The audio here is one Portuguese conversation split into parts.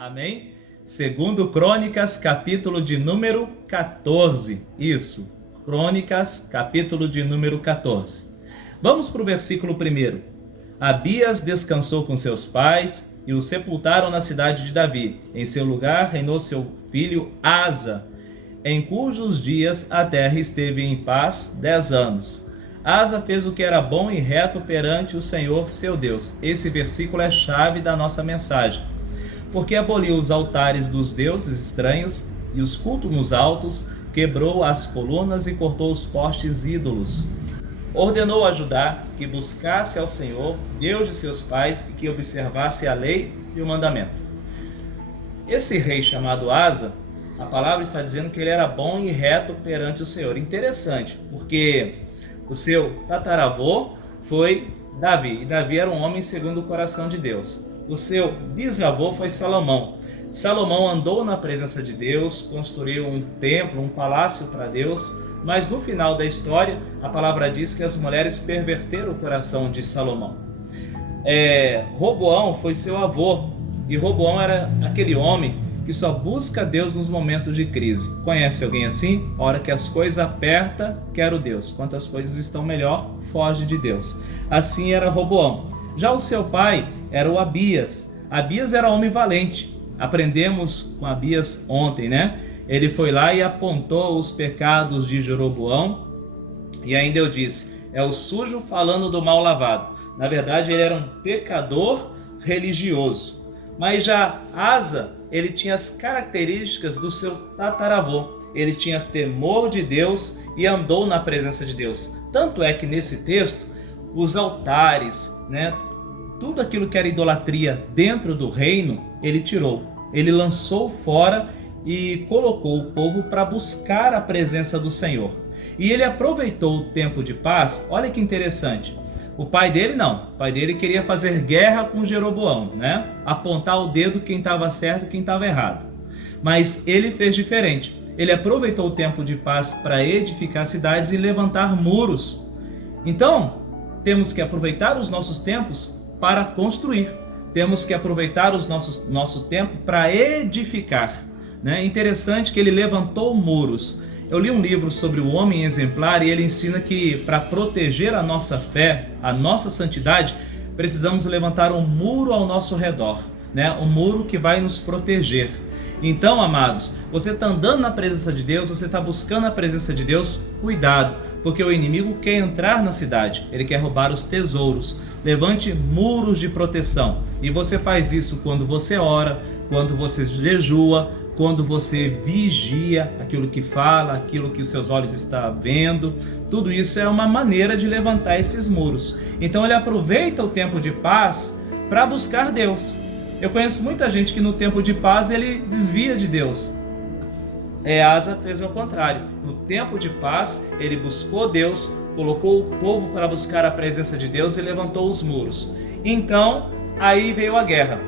Amém? Segundo Crônicas, capítulo de número 14. Isso, Crônicas, capítulo de número 14. Vamos para o versículo 1. Abias descansou com seus pais e o sepultaram na cidade de Davi. Em seu lugar reinou seu filho Asa, em cujos dias a terra esteve em paz 10 anos. Asa fez o que era bom e reto perante o Senhor seu Deus. Esse versículo é chave da nossa mensagem, porque aboliu os altares dos deuses estranhos e os cultos nos altos, quebrou as colunas e cortou os postes ídolos. Ordenou a Judá que buscasse ao Senhor, Deus de seus pais, e que observasse a lei e o mandamento. Esse rei chamado Asa, a palavra está dizendo que ele era bom e reto perante o Senhor. Interessante, porque o seu tataravô foi Davi, e Davi era um homem segundo o coração de Deus. O seu bisavô foi Salomão. Salomão andou na presença de Deus, construiu um templo, um palácio para Deus, mas no final da história, a palavra diz que as mulheres perverteram o coração de Salomão. Roboão foi seu avô, e Roboão era aquele homem que só busca Deus nos momentos de crise. Conhece alguém assim? A hora que as coisas apertam, quero Deus. Quando as coisas estão melhor, foge de Deus. Assim era Roboão. Já o seu pai era o Abias. Abias era homem valente. Aprendemos com Abias ontem, né? Ele foi lá e apontou os pecados de Jeroboão. E ainda eu disse, é o sujo falando do mal lavado. Na verdade, ele era um pecador religioso. Mas já Asa, ele tinha as características do seu tataravô. Ele tinha temor de Deus e andou na presença de Deus. Tanto é que nesse texto, os altares, né, tudo aquilo que era idolatria dentro do reino, ele tirou. Ele lançou fora e colocou o povo para buscar a presença do Senhor. E ele aproveitou o tempo de paz. Olha que interessante. O pai dele não. O pai dele queria fazer guerra com Jeroboão, né? Apontar o dedo quem estava certo e quem estava errado. Mas ele fez diferente. Ele aproveitou o tempo de paz para edificar cidades e levantar muros. Então, temos que aproveitar os nossos tempos para construir. Temos que aproveitar o nosso tempo para edificar. É interessante que ele levantou muros. Eu li um livro sobre o homem exemplar e ele ensina que para proteger a nossa fé, a nossa santidade, precisamos levantar um muro ao nosso redor, né? Um muro que vai nos proteger. Então, amados, você está andando na presença de Deus, você está buscando a presença de Deus, cuidado, porque o inimigo quer entrar na cidade, ele quer roubar os tesouros. Levante muros de proteção, e você faz isso quando você ora, quando você jejua, quando você vigia aquilo que fala, aquilo que os seus olhos estão vendo. Tudo isso é uma maneira de levantar esses muros. Então ele aproveita o tempo de paz para buscar Deus. Eu conheço muita gente que no tempo de paz ele desvia de Deus. Asa fez ao contrário. No tempo de paz ele buscou Deus, colocou o povo para buscar a presença de Deus e levantou os muros. Então aí veio a guerra.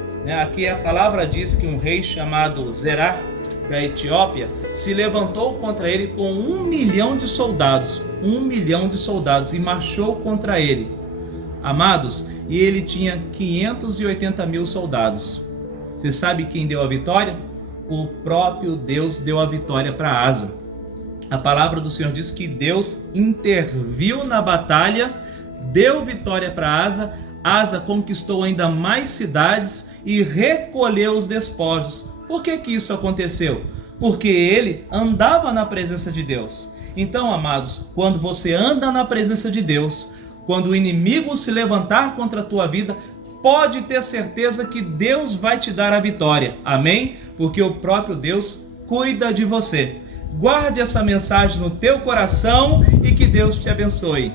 Aqui a palavra diz que um rei chamado Zerá, da Etiópia, se levantou contra ele com 1 milhão de soldados. 1 milhão de soldados, e marchou contra ele. Amados, e ele tinha 580 mil soldados. Você sabe quem deu a vitória? O próprio Deus deu a vitória para Asa. A palavra do Senhor diz que Deus interviu na batalha, deu vitória para Asa. Asa conquistou ainda mais cidades e recolheu os despojos. Por que isso aconteceu? Porque ele andava na presença de Deus. Então, amados, quando você anda na presença de Deus, quando o inimigo se levantar contra a tua vida, pode ter certeza que Deus vai te dar a vitória. Amém? Porque o próprio Deus cuida de você. Guarde essa mensagem no teu coração e que Deus te abençoe.